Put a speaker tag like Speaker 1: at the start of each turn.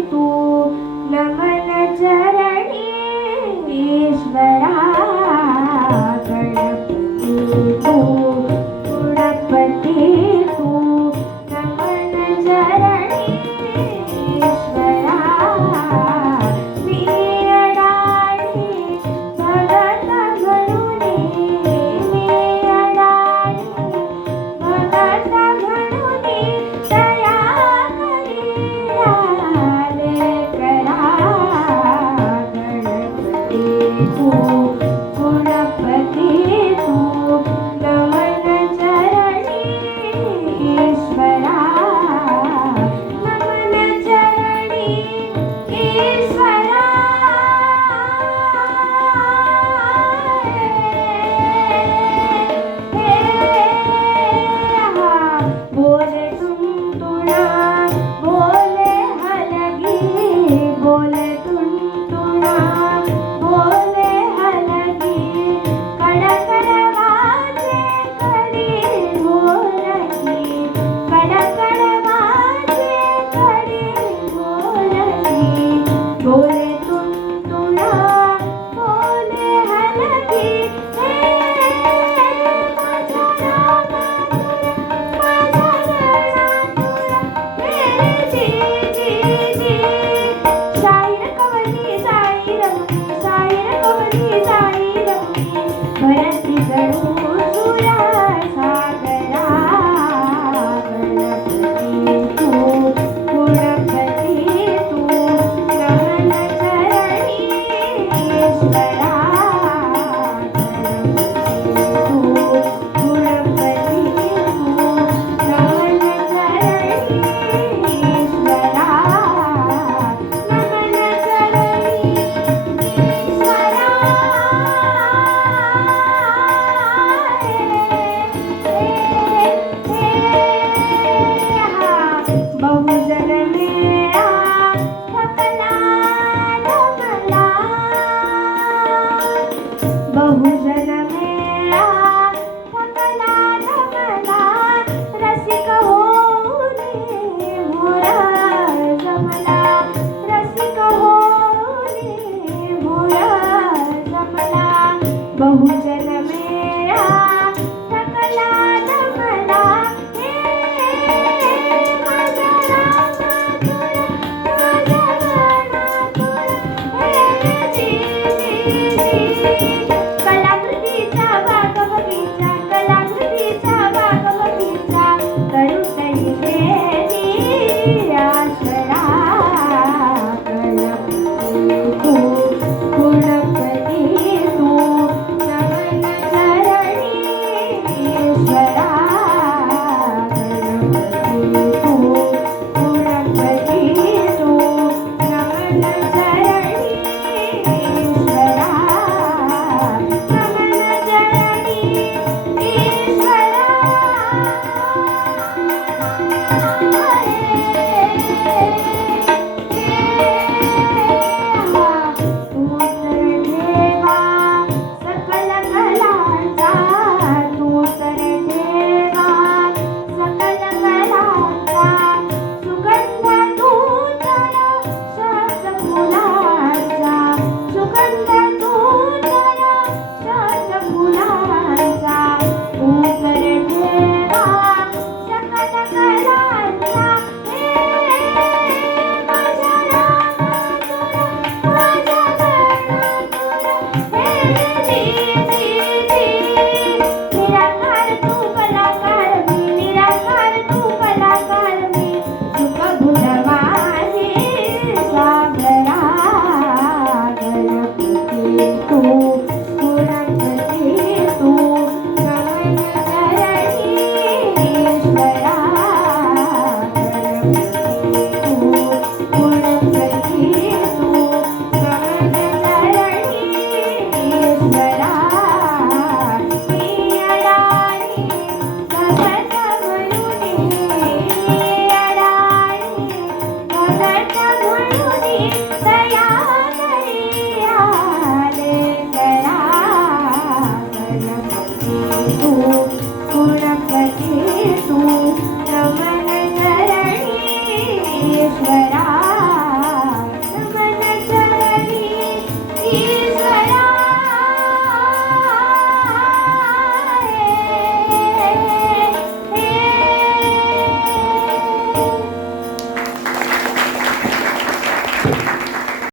Speaker 1: तू नमन चरणी ईश्वरा. বহু ईश्वरा Hola,